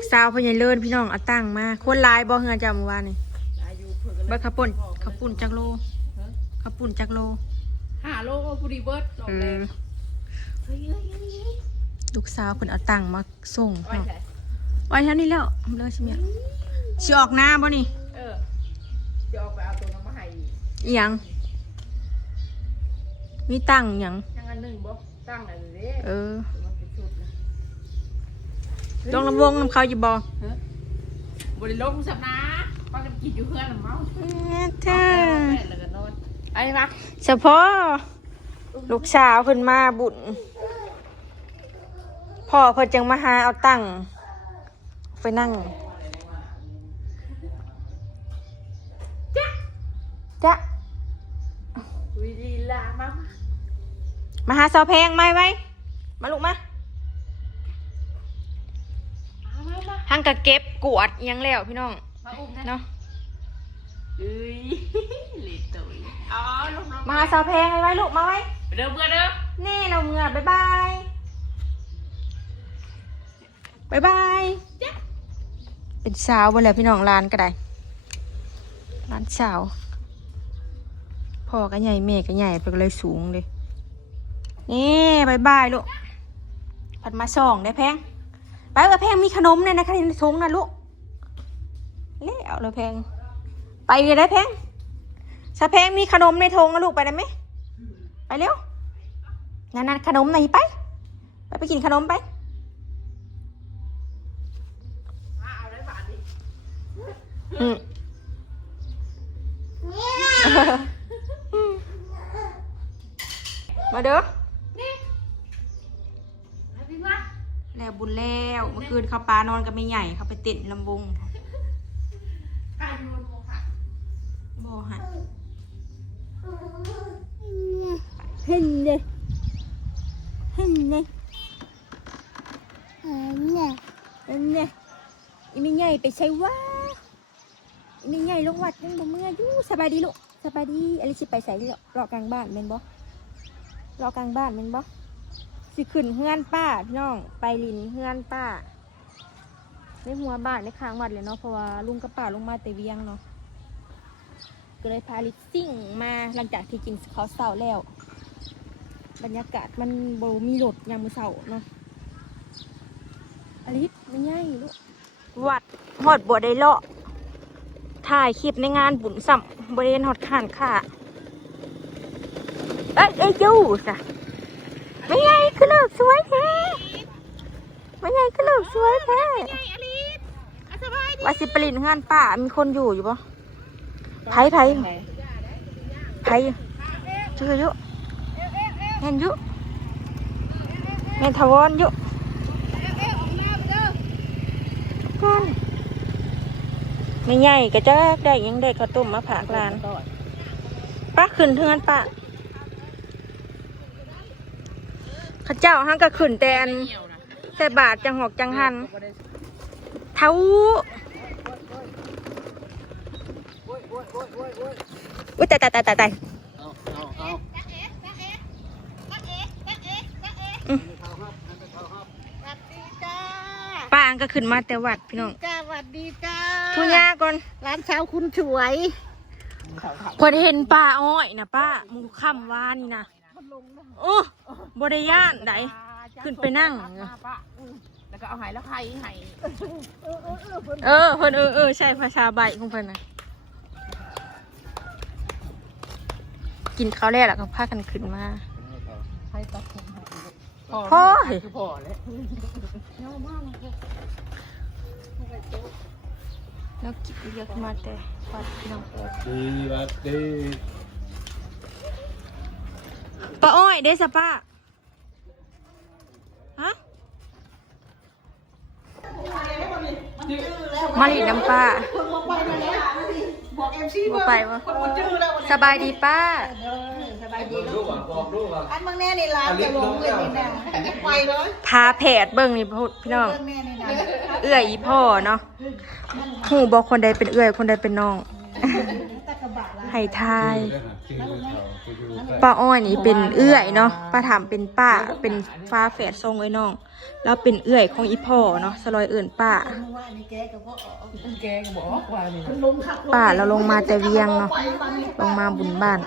กสาวพญาเลิศพี่น้องเอาตั้งมาคนลายบ่เฮือนจำเมื่อวานนี่บัดขับปุ่นจักโลขับปุ่นจักโล5 โลผู้ดีเบิร์ดดอกแดงลูกสาวเพิ่นเอาตั้งมาส่งเนาะไว้เท่านี้แล้วเลิกสิเมียสิออกหน้าบ่นี่จะออกไปเอาตัวน้ำมาให้อีหยังมีตั้งหยังยังอันหนึ่งบ่ตั้งอะไรลงลำวงน้ำเขาอยู่บ่บริโลกสับนะป้าจะกินอยู่เพื่อนหรือเปล่าเธอแล้วก็นอนไอ้ปะเฉพาะลูกสาวเพิ่นมาบุญพ่อเพิ่นจังมาหาเอาตั้งไปนั่งจ๊ะวิดีลามาหาสาวแพงไหมไว้มาลูกมาหังกะเก็บกวดยังแล้วพี่น้องเนาะมาหาสาวแพงไว้ลูกมาไว้เด้อเมื่อเด้อนี่เราเมื่อบ๊ายบายเป็นสาวบ่แล้วพี่น้องร้านก็ได้ร้านสาวพ่อก็ใหญ่แม่ก็ใหญ่ไปเลยสูงเลยนี่บ๊ายบายลูกผัดมาส่องได้แพงไปแพงมีขนมเนี่ยนะคะในถุงนะลูกเลี้ยวเลยแพงไปเลยได้แพงถ้าแพงมีขนมในถุงนะลูกไปได้ไหมไปเร็วนั่นขนมไหนไปกินขนมไปมาเด้อแล้วบุญแล้วเมื่อคืนเขาปลานอนกันไม่ใหญ่เขาไปติดลำวงบ่หันเห็นเลยอีไม่ใหญ่ไปใช้ว่าอีไม่ใหญ่ลงวัดยังบ่เมื่ออยู่สบายดีลูกสบายดีอะไรสิไปใส่รอกลางบ้านเป็นบ่รอกลางบ้านเป็นบ่สิขึ้นเฮือนป้าพี่น้องไปลินเฮือนป้าในหัวบ้านในค้างวัดเลยเนาะเพราะว่าลุงกับป้าลงมาแต่เวียงเนาะก็เลยพาลิซิ่งมาหลังจากที่กินข้าวเช้าแล้วบรรยากาศมันโบมีรถยามมื้อเช้าเนาะอลิสไม่ใหญ่ลูกวัดหอดบัวได้เลาะถ่ายคลิปในงานบุญสัมบริเวณหอดขานค่ะเอ้ยยูจ้ะไม่ใหญ่คือเลิกสวยแท้ไม่ใหญ่คือเลิกสวยแท้ว่าสิปรินงานป้ามีคนอยู่ปะไผ่เจอเยอะเห็นเยอะเห็นทวารเยอะกันไม่ใหญ่ก็จะได้ยังได้ข้าวต้มมาผากลานป้าขึ้นเทือนป้าข้าเจ้าห้างก็ขึ้นแต่บาทจังหอกจังหันเท้าอุ้ยตายป้าอังก็ขึ้นมาแต่วัดพี่น้องสวัสดีจ้าทุญ่าก่อนร้านเช้าคุณสวยพอได้เห็นป้าอ้อยนะป้ามูค่ำวานี่นะโอ้บริยานไดขึ้นไปนั่งแล้วก็เอาหายแล้วไข่เพิ่นใช่ภาษาใบของเพิ่นนะกินข้าวแรกแล้วก็พากันขึ้นมาพ่อแล้วกินเยอะมาแต่วัดน้องป้าอ้อยได้สะป้าฮะมาหลีน้ำป้าบอกไปวะสบายดีป้าสบายดีลูกอันบางแน่นี่ร้านจะลงเลยนี่นะไปเลยพาแผดเบิ้งนี่พี่น้องเอื้อยอีพ่อเนาะหูบอกคนใดเป็นเอื้อยคนใดเป็นน้อง ตะกระบะละ ไห้ทายป้าอ้อยนี่เป็นเอื้อยเนาะป้าถามเป็นป้าเป็นฟ้าแฝดทรงไอ้น้องแล้วเป็นเอื้อยของอีพ่อเนาะสลอยเอิ่นป้า ว่านี่แกก็บ่ออก แกก็บอกว่านี่ ลงขับ ป้าเราลงมาแต่เวียงเนาะลงมาบุญบ้าน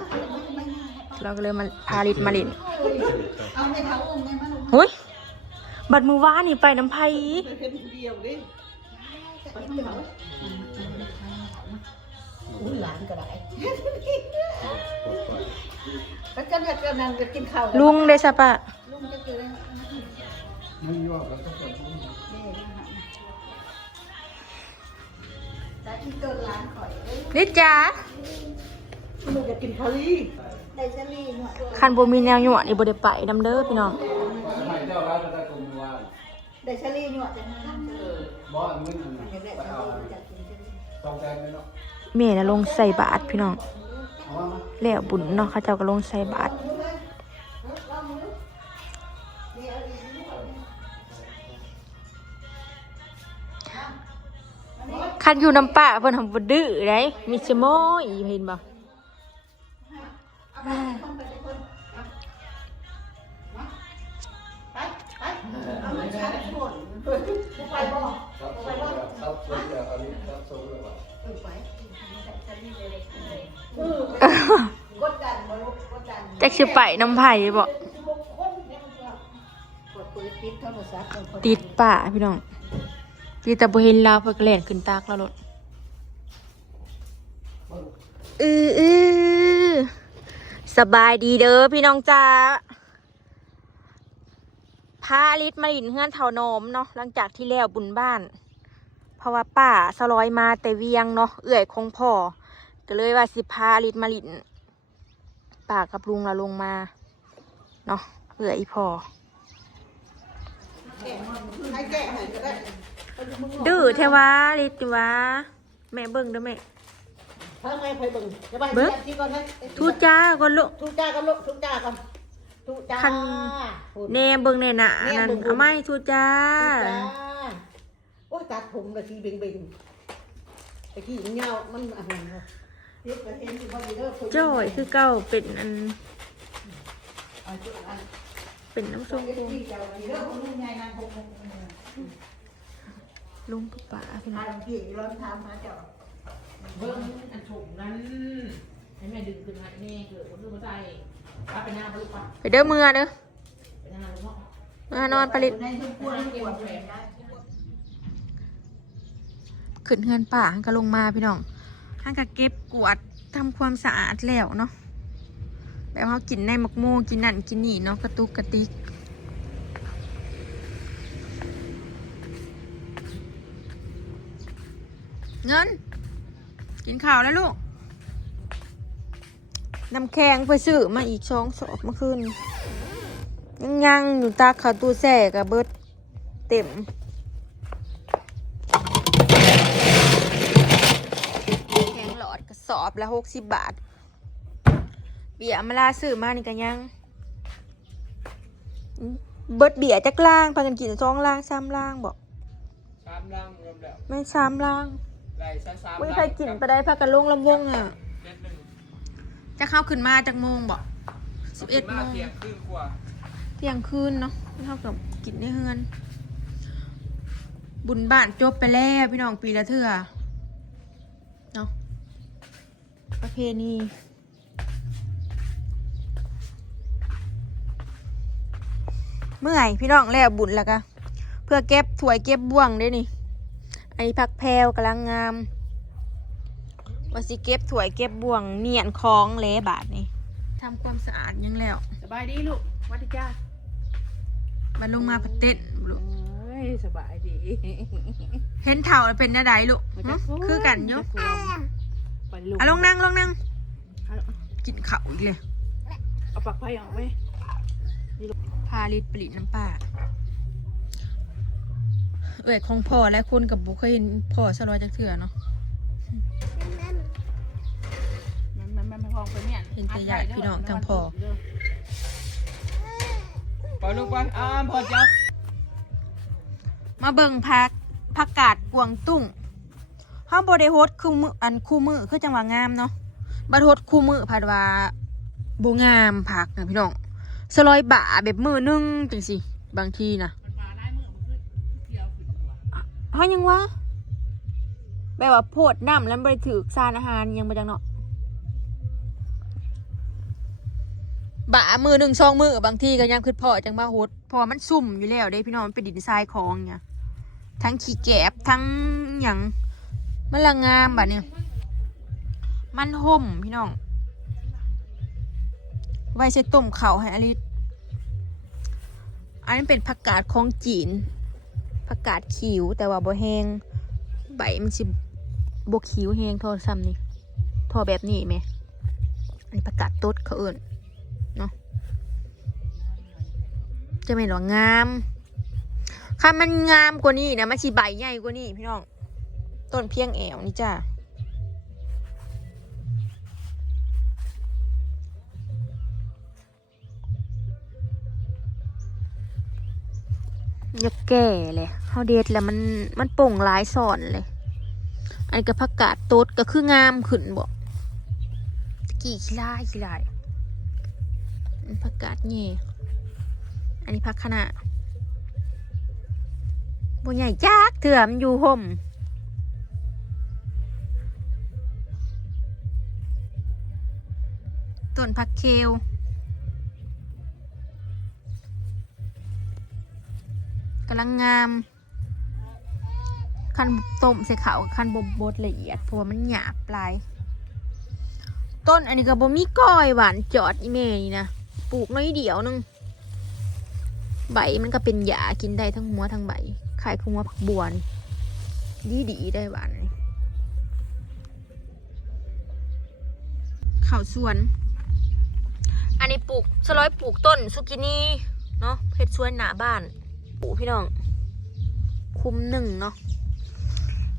เราก็เลยมาพาลิดมาเล่น เอาในเท้าองค์ในมันลง เฮ้ยบัดมือว้านี่ไปน้ำไผ่ เป็นเดียวดิไปเดียวอุ้ยหลานก็ได้แล้วก็จะนั่งจะกินข้าว ลุงได้ซะปะ ลุงจะกินอะไร ไม่ยอดแล้วก็จะพูด แต่ที่เกิดร้านข่อย ลิดจ้า ลูกจะกินคารีได้ชะลีหน่อย คันบ่มีแนวหยวดนี่บ่ได้ไปนำเด้อพี่น้อง ไม่เจ้าร้านจะได้กลมว่า ได้ชะลีหน่อยจะมาทำเออ บ่อนมึง เห็นได้ ไป ชะ เอา ลีจะกินชะลี ต้องแทนไหมเนาะ แม่น่ะลงใส่บาตรพี่น้อง เอามา แล้วบุญเนาะเขาเจ้าก็ลงใส่บาตรคันอยู่น้ำป่าเพิ่นทำบ่ดื้อได้มีสมอยเห็นบ่ ไปเอามาชักชวนไปบ่ ครับส่วนเดียวอันนี้ครับส่วนเดียว ไปชะลีเลยกดดันบ่ลูกกดดัน จักสิไปน้ำไผ่บ่ กดปืนปิดโทรศัพท์ ติดป่าพี่น้องติดแต่บ่เห็นเราเพิ่นก็แล่นขึ้นตากเรารถสบายดีเด้อพี่น้องจ้าพาลิศมาลินเฮือนเถาโนมเนาะหลังจากที่แล้วบุญบ้าน เพราะว่าป้าสลอยมาแต่เวียงเนาะเอื่อยคงพ่อก็เลยว่าสิพาลิศมาลินป้ากับลุงเราลงมาเนาะเอื่อยอีพ่อ ให้แกะหน่อยก็ได้ ดื้อเทวาลิศวะแม่เบิ่งเด้อแม่ ถ้าไม่ไปเบิ่งจะไปที่ก่อนให้ ทูจ้าก่อนลูก ทุกจ้ากันลูกทุกจ้ากันทุกจ้า แน่เบิ่งแน่น่ะอันนั้นเอาไม้ทูจ้า โอ้ยตัดผมเลยทีเบ่งตะกี้เงามันอะไรเนาะเฮ็ดเห็นอยู่บ่ดีเด้อ จ้อยคือเก่าเป็นอันเป็นน้ำส้มโคลุงป้าพี่น้อง เบิ้งอันถุงนั้นให้แม่ดึงขึ้นมาแม่เกิดคนอื่นมาใส่ป้าไปหน้าลูกป้า ไปเด้อมือเด้อ ไปหน้าลูกเนาะ มานอนผลิต เก็บแผล ขึ้นเฮือนป่าหันก็ลงมาพี่น้องหันก็เก็บกวาดทำความสะอาดแล้วเนาะแบบเขากินในมักโมกินนั่นกินนี่เนาะกระตุกกระติกเงินกินข้าวแล้วลูกน้ำแข็งไปซื้อมาอีก2 สอบเมื่อคืนยังอยู่ตาขาตู้แส่กับเบิดเต็มแข็งหลอดกระสอบละ60 บาทเบียร์มาลาซื้อมานี่กันยังเบิดเบียร์จักล่างพากันกิน2 ล่าง3 ล่างบอก 3 ล่างรวมแล้ว ไม่3 ล่าง ไล่ซะ3 ไม่ใครกินไปได้พากันลงลำวงอ่ะ เม็ดนึง จะเข้าขึ้นมาจากโมงบอก11 โมง เที่ยงครึ่งกว่า เที่ยงคืนเนาะเท่ากับกินในเฮือน บุญบ้านจบไปแล้วพี่น้องปีละเทื่อเนาะประเพณีเมื่อยพี่น้องแล้วบุญแล้วก็เพื่อเก็บถ้วยเก็บบ่วงได้นี่ไอ้ผักแพรวกำลังงามว่าสิเก็บถ้วยเก็บบ่วงเนียนคล้องเละบาทนี่ทำความสะอาดยังแล้ว สบายดีลูกวัดดีจ้า มาลงมาประเต้นลูก เฮ้ยสบายดี เห็นเถ่าแล้วเป็นหน้าใดลูกหึคือกันอยกอ่ะลงนั่งกินข้าวอีกเลย เอาปากไฟออกไหม พาลิดปลิดน้ำปลาเอ้ยของพ่อและคนกับบุเคยเห็นพ่อสลอยจากเถื่อเนาะ มันพองไปเนี่ย เห็นแต่ญาติพี่น้องทั้งพ่อ ปล่อยลูกไปพอจับ มาเบิ่งผักกาดกวางตุ้งห้ามบริโฮสคือมือคือจังหวะงามเนาะ บัดทดคู่มือผัดว่าโบงามผักนะพี่น้องสลอยบะแบบมือนึงจังสิบางทีนะ มันมาได้เมื่อมันคือเที่ยวขึ้นหัว เฮายังวะแบบว่าโพดน้ำแล้วบ่ได้ถือสารอาหารยังบ่จังเนาะบะมือหนึ่ง2 มือบางทีก็ยังคือพอจังมาโหดพอมันซุ่มอยู่แล้วเด้พี่น้องมันเป็นดินทรายของเนี่ยทั้งขี้แกบทั้งหยังมันละงามบัดเนี่ยมันห่มพี่น้องไว้ใช้ต้มข้าวให้อลิศอันนี้เป็นผักกาดของจีนผักกาดขิวแต่ว่าบ่แห้งใบมันสิบ่ขิวแห้งเท่าซ้ำนี่เท่าแบบนี้ไหมอันนี้ผักกาดตดเขาเอิ้นเนาะจะไม่หรองามค่ะมันงามกว่านี้นะมันสิใบใหญ่กว่านี้พี่น้องต้นเพียงแอวนี่จ้าอย่าแก่เลยเฮาเด็ดแล้วมันโป่งหลายสอนเลยอันนี้ก็ผักกาดตดก็คืองามขึ้นบ่ตะกี้ขี้ลายผักกาดนี่อันนี้ผักคะน้าบ่ใหญ่จักเถื่อมนอยู่ห่มต้นผักเคลกำลังงามคันต้มใส่ขาวคันบดละเอียดเพราะว่ามันหยาบปลายต้นอันนี้ก็บ่มีก้อยหวานจอดอีเมนี่นะปลูกน้อยเดียวนึงใบมันก็เป็นหญ้ากินได้ทั้งหัวทั้งใบขายหัวผักบัวดีได้หวานข้าวสวนอันนี้ปลูกสลอยปลูกต้นซุกินี่เนาะเฮ็ดสวนหน้าบ้านปลูกพี่น้องคุม1เนาะ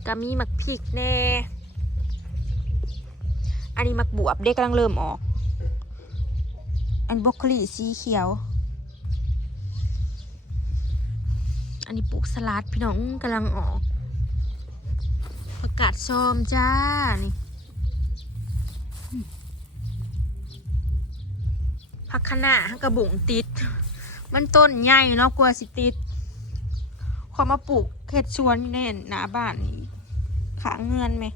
ก็มีหมักพริกแน่อันนี้หมักบวบเด็กกำลังเริ่มออกอันบรอกโคลีสีเขียวอันนี้ปลูกสลัดพี่น้องกำลังออกผักกาดซ้อมจ้านี่ผักคะน้ากระบุงติดมันต้นใหญ่เนาะกลัวสิติดขอมาปลูกเขตสวนในหน้าบ้านนี่ขาเงินไหม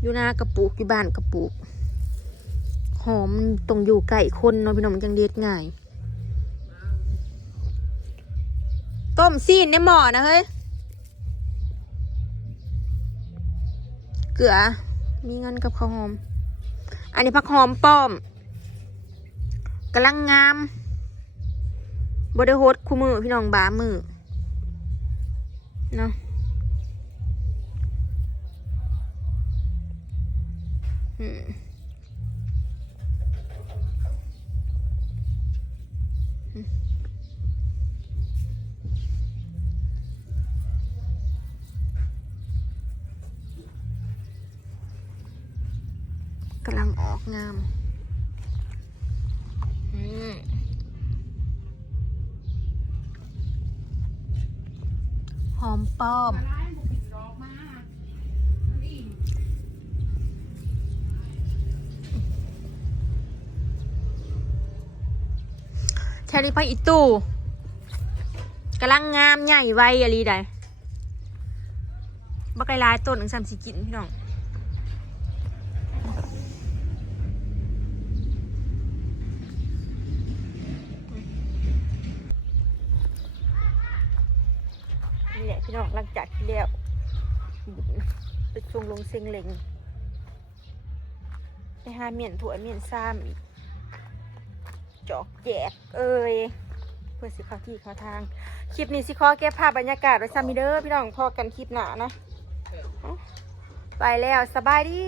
อยู่หน้ากระปลูกอยู่บ้านกระปลูกหอมตรงอยู่ไก่คนเนาะพี่น้องมันจังเด็ดง่ายต้มซีนในหม้อนะเฮ้ยเกลือมีเงินกับข้าวหอมอันนี้ผักหอมป้อมกำลังงามบไดโฮดคู่มือพี่น้องบามือเนาะกำลังออกงามหอมป้อมแค่นี้ไปอีตู่กำลังงามใหญ่ไวอะไรได้บักไก่ลายต้น1-3 4กินพี่น้องนี่แหละพี่น้องหลังจากที่แล้วไปชงลงเซ็งเล็งไปหาเมียนถั่วเมียนซ้ำอีกจอกแจกเอ้ยเพื่อสิเข้าที่เข้าทางคลิปนี้สิขอเก็บภาพบรรยากาศไว้ซ้ำมีเด้อพี่น้องพอกันคลิปหน้านะไปแล้วสบายดี